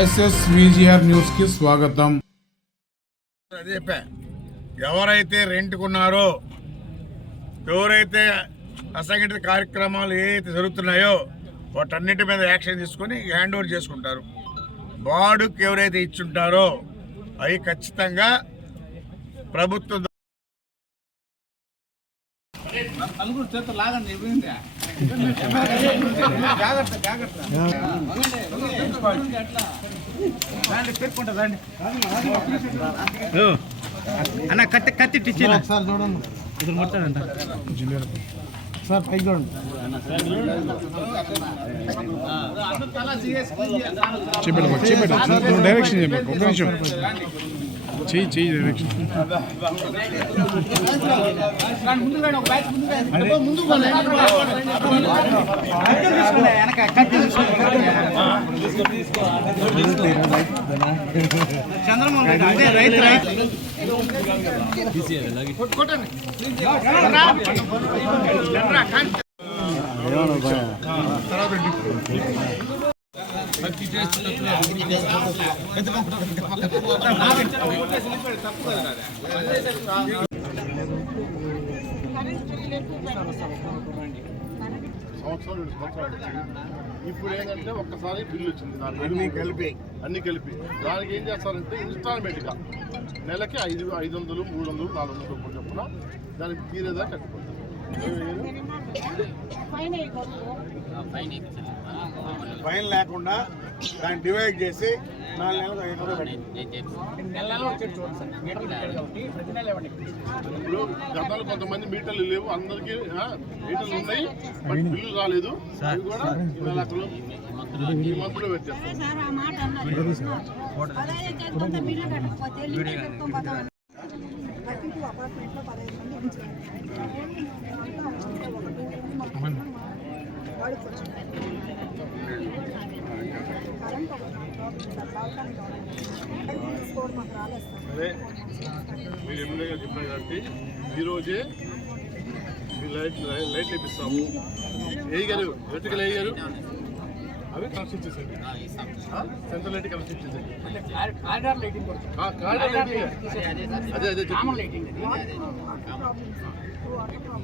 SS VGR న్యూస్కి స్వాగతం. అదే చెప్పా. ఎవరైతే రెంట్కున్నారో ఎవరైతే అసంఘటిత కార్యక్రమాలు ఏవైతే జరుగుతున్నాయో వాటన్నిటి మీద యాక్షన్ తీసుకొని హ్యాండ్ ఓవర్ చేసుకుంటారు. బాడుకు ఎవరైతే ఇచ్చుంటారో అవి ఖచ్చితంగా ప్రభుత్వం అన్న కత్తి కత్తి టిచ్చి సార్ పైకి చూడండి. చెప్పండి చెప్పండి. డైరెక్షన్ చెప్పండి ఒక నిమిషం. చెయ్యి చెయ్యి చంద్రమోహన్ రెడ్డి అంటే రైతు రైతు సంవత్సరాలు సంవత్సరాలు ఇప్పుడు ఏంటంటే ఒక్కసారి బిల్లు వచ్చింది. దానికి అన్ని కలిపి అన్ని కలిపి దానికి ఏం చేస్తారంటే ఇన్స్టాల్మెంట్గా నెలకి ఐదు ఐదు వందలు మూడు వందలు నాలుగు వందలు రూపాయలు చొప్పున దానికి తీరేదా కట్టుకోవాలి. ఫైన్ లేకుండా దాన్ని డివైడ్ చేసి నాలుగు ఐదు ఇప్పుడు గతంలో కొంతమంది మీటర్లు లేవు. అందరికీ మీటర్లు ఉన్నాయి బట్ బిల్లు రాలేదు. అవి కూడా ఈ మంత్లో పెట్టేస్తారు పదహైదు అపార్ట్మెంట్లో పదహైదు మంది ఉంచారు కరెంట్ మాకు రాలేదు అదే మీరు ఎమ్మెల్యే గారు చెప్పారు కాబట్టి ఈరోజే మీ లైట్ లైట్లు ఇప్పిస్తాము. వేయగారు ఎలక్ట్రికల్ వేయగారు అవి సెంట్రల్ లైట్ కారిడార్ లైటింగ్ అదే అదే.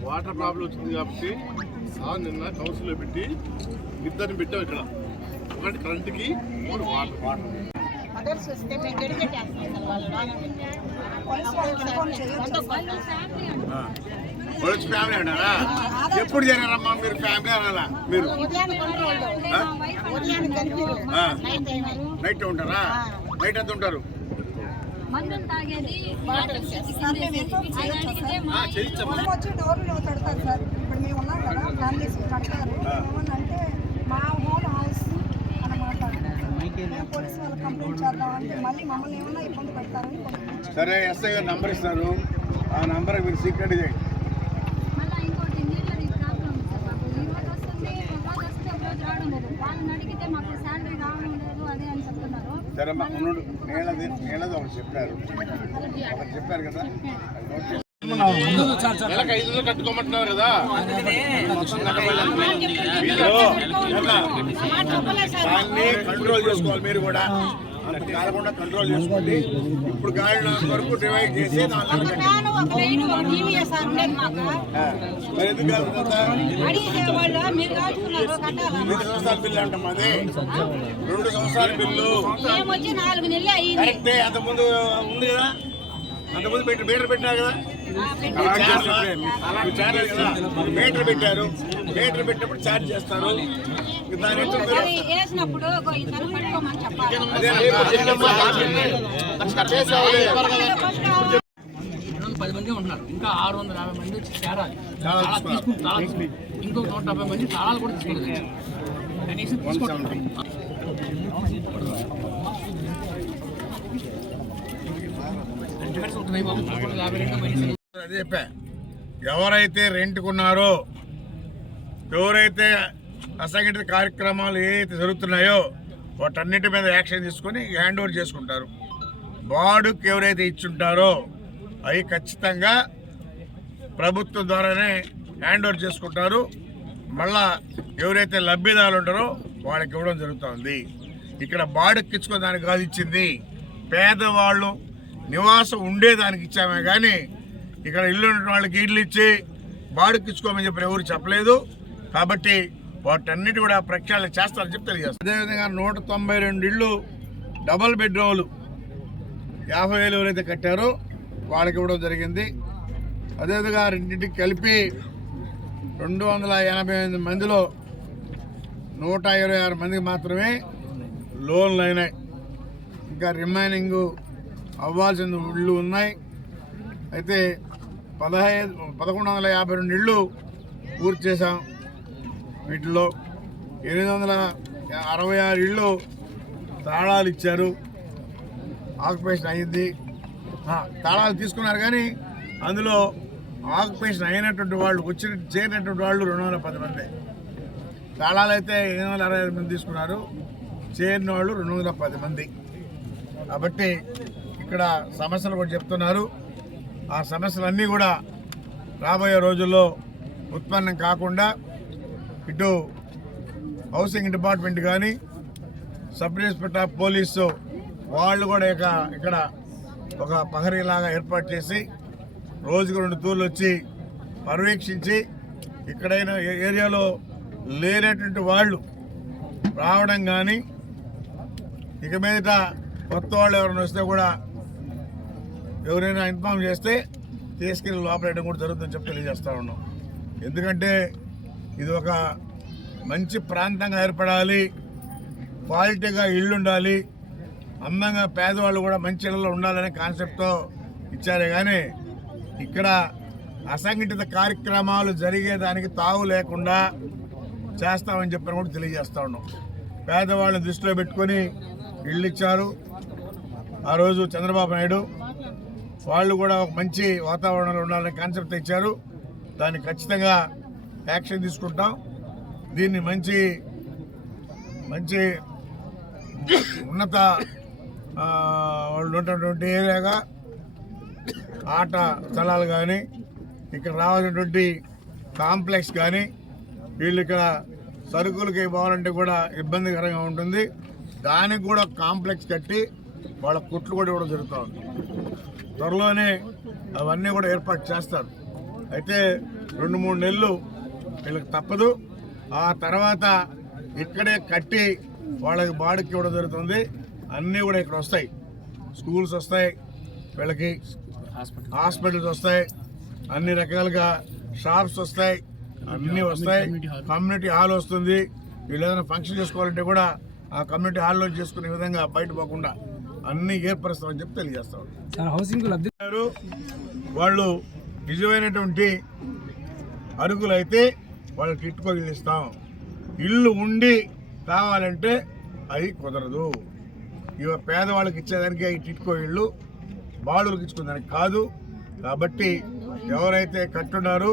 వాటర్ ప్రాబ్లం వచ్చింది కాబట్టి సార్ నిన్న కౌన్సిల్లో పెట్టి ఇద్దరిని పెట్టాం ఇక్కడ. ఒకటి కరెంట్కి ఒకటి వాటర్ వాటర్ వస్తే మేము వాళ్ళు వచ్చి ఫ్యామిలీ అన్నారా? ఎప్పుడు చేరారమ్మా మీరు ఫ్యామిలీ అనాలా? మీరు. నైట్ ఉంటారా? నైట్ ఎంత ఉంటారు? వచ్చి డోర్లు సార్. ఇప్పుడు మేము ఉన్నాం కదా ఫ్యామిలీస్ కడతారు అంటే మా హోమ్ హౌస్ పోలీసు కంప్లైంట్ చేద్దాం అంటే మళ్ళీ మమ్మల్ని ఏమన్నా ఇబ్బంది పెడతారని సరే ఎస్ఐ గారు నంబర్ ఇస్తారు. ఆ నంబర్ మీరు సీక్రెట్ చేయండి మళ్ళీ ఇంకోటి నీళ్ళది ప్రాబ్లం ఉంది సార్ మాకు ఈ రోజు వస్తుంది ఒక రోజు వస్తే ఒక రోజు రావడం లేదు వాళ్ళని అడిగితే మాకు శాలరీ రావడం లేదు అదే అని చెప్తున్నారు. సరే ఒకటి చెప్పారు. ఒకటి చెప్పారు కదా? అది నోట్ చేసుకో. నెలకు ఐదు వందలు కట్టుకోమంటున్నారు కదా. దాన్ని కంట్రోల్ చేసుకోవాలి మీరు కూడా. కాలకుండా కంట్రోల్ చేసుకోండి ఇప్పుడు గాడి వరకు డివైడ్ చేసి రెండు సంవత్సరాల బిల్లు అంటాం అది రెండు సంవత్సరాల బిల్లు. కరెక్టే అంతకుముందు ఉంది కదా? అంతకుముందు పెట్టి మీటర్ పెట్టినారు కదా? మీరు ఛార్జ్- మీరు ఛార్జ్ కదా మీటర్ పెట్టారు. మీటర్ పెట్టినప్పుడు ఛార్జ్ చేస్తారు. పది మంది ఉంటున్నారు. ఇంకా ఆరు వందల యాభై మంది వచ్చి చేరాలి. ఇంకో నూట డెబ్బై మంది తాళాలు కూడా తీసుకోలేదు. కనీసం తీసుకోవడం ఉంటుంది బాబు నూట యాభై రెండు మంది అదే చెప్పా. ఎవరైతే రెంట్కున్నారో ఎవరైతే అసంఘటిత కార్యక్రమాలు ఏవైతే జరుగుతున్నాయో వాటన్నిటి మీద యాక్షన్ తీసుకొని హ్యాండ్ ఓవర్ చేసుకుంటారు. బాడుకు ఎవరైతే ఇచ్చుంటారో అవి ఖచ్చితంగా ప్రభుత్వం ద్వారానే హ్యాండ్ ఓవర్ చేసుకుంటారు. మళ్ళా ఎవరైతే లబ్ధిదారులు ఉంటారో వాళ్ళకి ఇవ్వడం జరుగుతుంది. ఇక్కడ బాడెక్కించుకోదానికి కాదు ఇచ్చింది. పేదవాళ్ళు నివాసం ఉండేదానికి ఇచ్చామే కానీ ఇక్కడ ఇల్లు ఉన్న వాళ్ళకి ఇల్లు ఇచ్చి బాడెక్కించుకోమని చెప్పి ఎవరు చెప్పలేదు. కాబట్టి వాటన్నిటి కూడా ప్రక్షాళన చేస్తారని చెప్పి తెలియజేస్తారు అదేవిధంగా నూట తొంభై రెండు ఇళ్ళు డబల్ బెడ్రూమ్లు యాభై వేలు ఎవరైతే కట్టారో వాళ్ళకి ఇవ్వడం జరిగింది. అదేవిధంగా రెండింటికి కలిపి రెండు వందల ఎనభై ఎనిమిది మందిలో నూట ఇరవై ఆరు మందికి మాత్రమే లోన్లు అయినాయి. ఇంకా రిమైనింగ్ అవ్వాల్సిన ఇళ్ళు ఉన్నాయి. అయితే పదహైదు పదకొండు వందల యాభై రెండు ఇళ్ళు పూర్తి చేశాం. వీటిలో ఎనిమిది వందల అరవై ఆరు ఇళ్ళు తాళాలు ఇచ్చారు. ఆక్యుపేషన్ అయ్యింది తాళాలు తీసుకున్నారు కానీ అందులో ఆక్యుపేషన్ అయినటువంటి వాళ్ళు వచ్చిన చేరినటువంటి వాళ్ళు రెండు వందల పది మంది. తాళాలు అయితే ఎనిమిది వందల అరవై ఐదు మంది తీసుకున్నారు. చేరిన వాళ్ళు రెండు వందల పది మంది. కాబట్టి ఇక్కడ సమస్యలు కూడా చెప్తున్నారు. ఆ సమస్యలన్నీ కూడా రాబోయే రోజుల్లో ఉత్పన్నం కాకుండా ఇటు హౌసింగ్ డిపార్ట్మెంట్ కానీ సబ్ ఇన్స్పెక్టర్ ఆఫ్ పోలీసు వాళ్ళు కూడా ఇక ఇక్కడ ఒక పహరీలాగా ఏర్పాటు చేసి రోజుకు రెండు తూర్లు వచ్చి పర్యవేక్షించి ఇక్కడైనా ఏరియాలో లేనటువంటి వాళ్ళు రావడం కానీ ఇక మీదట కొత్త వాళ్ళు ఎవరైనా వస్తే కూడా ఎవరైనా ఇన్ఫామ్ చేస్తే తీసుకెళ్ళి లోపలేయడం కూడా జరుగుతుందని చెప్పి తెలియజేస్తా ఉన్నాం. ఎందుకంటే ఇది ఒక మంచి ప్రాంతంగా ఏర్పడాలి క్వాలిటీగా ఇళ్ళు ఉండాలి అందంగా పేదవాళ్ళు కూడా మంచి ఇళ్ళలో ఉండాలనే కాన్సెప్ట్తో ఇచ్చారే కానీ ఇక్కడ అసంఘటిత కార్యక్రమాలు జరిగేదానికి తావు లేకుండా చేస్తామని చెప్పని కూడా తెలియజేస్తా ఉన్నాం. పేదవాళ్ళని దృష్టిలో పెట్టుకొని ఇళ్ళు ఇచ్చారు ఆ రోజు చంద్రబాబు నాయుడు వాళ్ళు కూడా ఒక మంచి వాతావరణంలో ఉండాలనే కాన్సెప్ట్ ఇచ్చారు దాన్ని ఖచ్చితంగా యాక్షన్ తీసుకుంటాం. దీన్ని మంచి మంచి ఉన్నత వాళ్ళు ఉన్నటువంటి ఏరియాగా ఆట స్థలాలు కానీ ఇక్కడ రావాల్సినటువంటి కాంప్లెక్స్ కానీ వీళ్ళు ఇక్కడ సరుకులకి పోవాలంటే కూడా ఇబ్బందికరంగా ఉంటుంది. దానికి కూడా కాంప్లెక్స్ కట్టి వాళ్ళ కుట్లు కూడా ఇవ్వడం జరుగుతూ ఉంటుంది త్వరలోనే అవన్నీ కూడా ఏర్పాటు చేస్తారు. అయితే రెండు మూడు నెలలు వీళ్ళకి తప్పదు. ఆ తర్వాత ఇక్కడే కట్టి వాళ్ళకి బాడికి ఇవ్వడం జరుగుతుంది. అన్నీ కూడా ఇక్కడ వస్తాయి. స్కూల్స్ వస్తాయి. వీళ్ళకి హాస్పిటల్స్ వస్తాయి. అన్ని రకాలుగా షాప్స్ వస్తాయి. అన్నీ వస్తాయి. కమ్యూనిటీ హాల్ వస్తుంది. వీళ్ళు ఏదైనా ఫంక్షన్ చేసుకోవాలంటే కూడా ఆ కమ్యూనిటీ హాల్లో చేసుకునే విధంగా బయట పోకుండా అన్ని ఏర్పరుస్తామని చెప్పి తెలియజేస్తాం వాళ్ళు నిజమైనటువంటి అరుగులు అయితే వాళ్ళకి ఇట్టుకో ఇల్లు ఇస్తాం. ఇల్లు ఉండి కావాలంటే అది కుదరదు. ఇవ పేదవాళ్ళకి ఇచ్చేదానికి ఈ టిట్కో ఇళ్ళు బాడులకు ఇచ్చుకునేదానికి కాదు. కాబట్టి ఎవరైతే కట్టున్నారో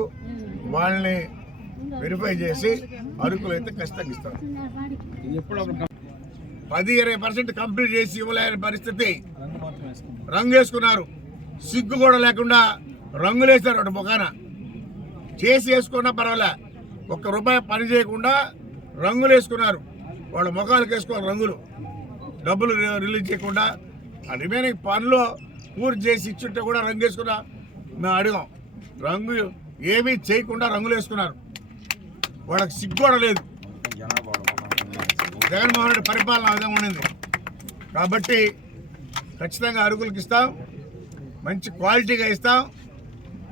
వాళ్ళని వెరిఫై చేసి అరుకులు అయితే ఖచ్చితంగా ఇస్తారు. పది ఇరవై పర్సెంట్ కంప్లీట్ చేసి ఇవ్వలేని పరిస్థితి. రంగు వేసుకున్నారు సిగ్గు కూడా లేకుండా రంగులు వేశారు అటు ముఖాన చేసి వేసుకున్నా పర్వాలే. ఒక్క రూపాయి పని చేయకుండా రంగులు వేసుకున్నారు. వాళ్ళ ముఖాలకు వేసుకోవాలి రంగులు. డబ్బులు రిలీజ్ చేయకుండా. ఆ రిమైనింగ్ పనులు పూర్తి చేసి ఇచ్చుంటే కూడా రంగు వేసుకున్నా మేము అడిగాం. రంగు ఏమీ చేయకుండా రంగులు వేసుకున్నారు. వాళ్ళకి సిగ్గు కూడా లేదు. జగన్మోహన్ రెడ్డి పరిపాలన విధంగా ఉండింది. కాబట్టి ఖచ్చితంగా అరుగులకు ఇస్తాం మంచి క్వాలిటీగా ఇస్తాం.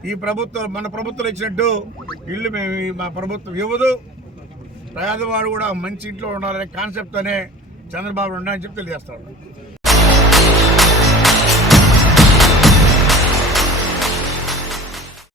ఈ ప్రభుత్వం మన ప్రభుత్వం ఇచ్చినట్టు ఇల్లు మేము మా ప్రభుత్వం ఇవ్వదు. పేదవాడు కూడా మంచి ఇంట్లో ఉండాలనే కాన్సెప్ట్తోనే చంద్రబాబు ఉండాలని చెప్పి తెలియజేస్తాడు